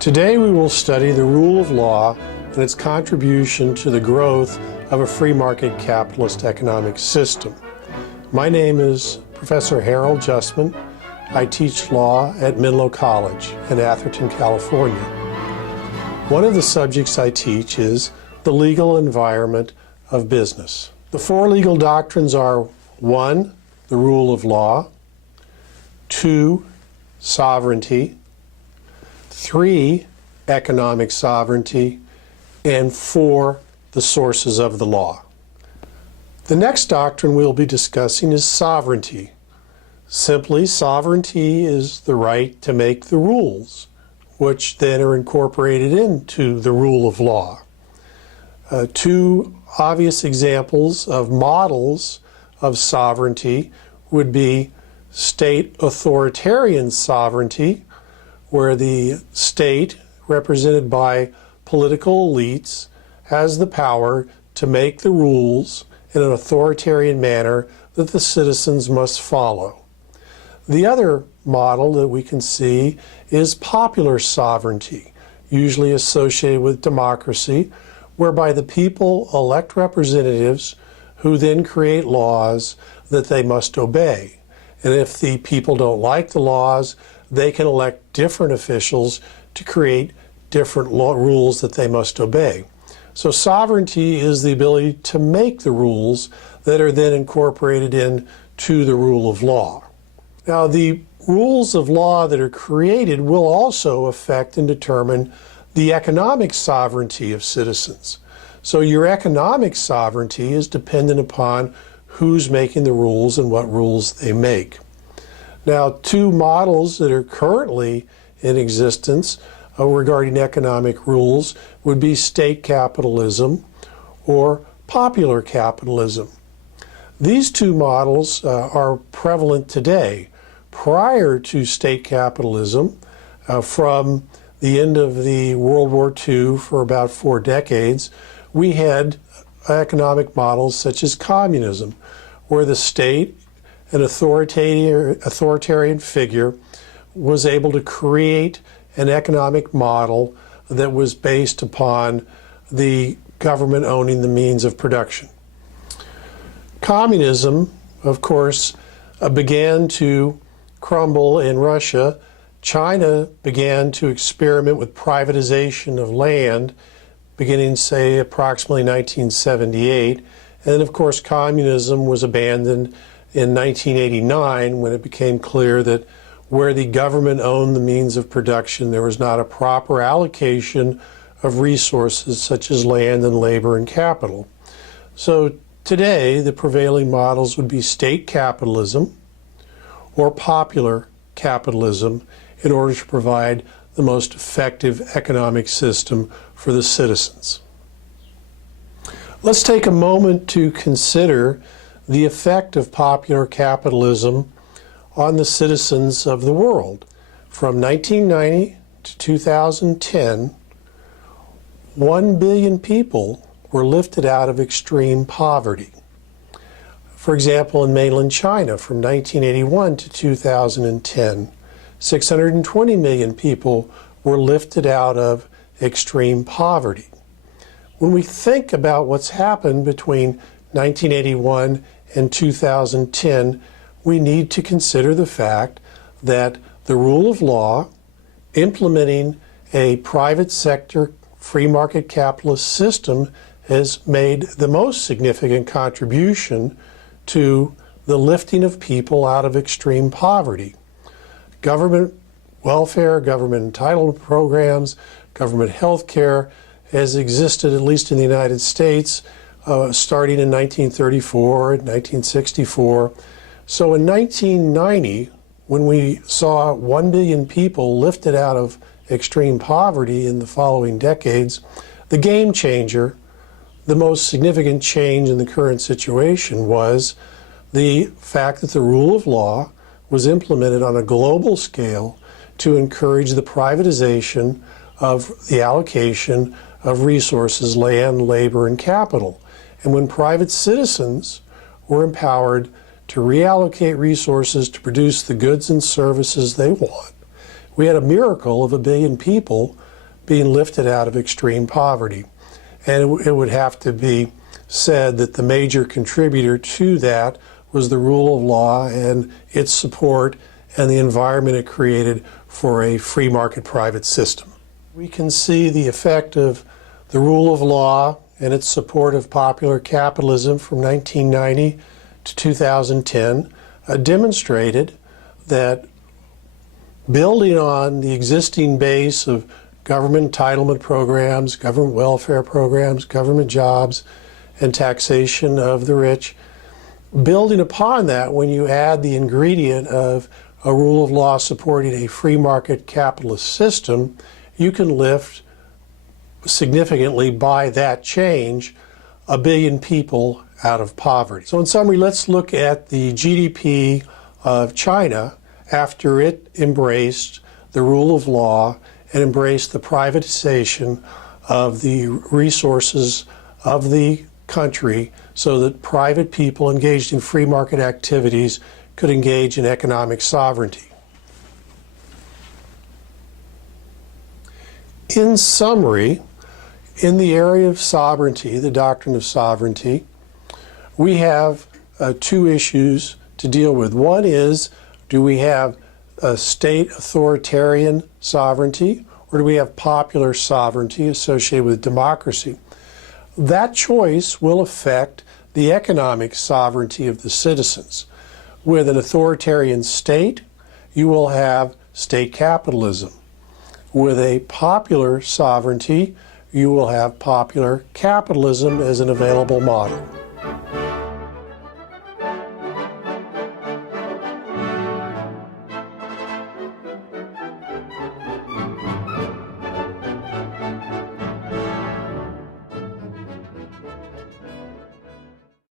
Today we will study the rule of law and its contribution to the growth of a free market capitalist economic system. My name is Professor Harold Justman. I teach law at Menlo College in Atherton, California. One of the subjects I teach is the legal environment of business. The four legal doctrines are 1, the rule of law, 2, sovereignty, 3, economic sovereignty, and 4, the sources of the law. The next doctrine we'll be discussing is sovereignty. Simply, sovereignty is the right to make the rules, which then are incorporated into the rule of law. Two obvious examples of models of sovereignty would be state authoritarian sovereignty, where the state, represented by political elites, has the power to make the rules in an authoritarian manner that the citizens must follow. The other model that we can see is popular sovereignty, usually associated with democracy, whereby the people elect representatives who then create laws that they must obey. And if the people don't like the laws, they can elect different officials to create different rules that they must obey. So sovereignty is the ability to make the rules that are then incorporated into the rule of law. Now, the rules of law that are created will also affect and determine the economic sovereignty of citizens. So your economic sovereignty is dependent upon who's making the rules and what rules they make. Now, two models that are currently in existence regarding economic rules would be state capitalism or popular capitalism. These two models are prevalent today. Prior to state capitalism, from the end of the World War II for about 4 decades, we had economic models such as communism, where the state, an authoritarian figure, was able to create an economic model that was based upon the government owning the means of production. Communism, of course, began to crumble in Russia. China began to experiment with privatization of land beginning, say, approximately 1978. And then, of course, communism was abandoned in 1989 when it became clear that where the government owned the means of production, there was not a proper allocation of resources such as land and labor and capital. So today, the prevailing models would be state capitalism or popular capitalism in order to provide the most effective economic system for the citizens. Let's take a moment to consider the effect of popular capitalism on the citizens of the world. From 1990 to 2010, 1 billion people were lifted out of extreme poverty. For example, in mainland China, from 1981 to 2010, 620 million people were lifted out of extreme poverty. When we think about what's happened between 1981 and 2010, we need to consider the fact that the rule of law, implementing a private sector free market capitalist system, has made the most significant contribution to the lifting of people out of extreme poverty. Government welfare, government entitlement programs, government health care has existed, at least in the United States, starting in 1934 and 1964. So in 1990, when we saw 1 billion people lifted out of extreme poverty in the following decades, the game changer, the most significant change in the current situation, was the fact that the rule of law was implemented on a global scale to encourage the privatization of the allocation of resources, land, labor, and capital. And when private citizens were empowered to reallocate resources to produce the goods and services they want, we had a miracle of 1 billion people being lifted out of extreme poverty. And it would have to be said that the major contributor to that was the rule of law and its support and the environment it created for a free market private system. We can see the effect of the rule of law and its support of popular capitalism from 1990 to 2010 demonstrated that building on the existing base of government entitlement programs, government welfare programs, government jobs, and taxation of the rich, building upon that, when you add the ingredient of a rule of law supporting a free market capitalist system, you can lift significantly by that change 1 billion people out of poverty. So in summary, let's look at the GDP of China after it embraced the rule of law and embraced the privatization of the resources of the country so that private people engaged in free market activities could engage in economic sovereignty. In summary, in the area of sovereignty, the doctrine of sovereignty, we have two issues to deal with. One is, do we have a state authoritarian sovereignty, or do we have popular sovereignty associated with democracy? That choice will affect the economic sovereignty of the citizens. With an authoritarian state, you will have state capitalism. With a popular sovereignty, you will have popular capitalism as an available model.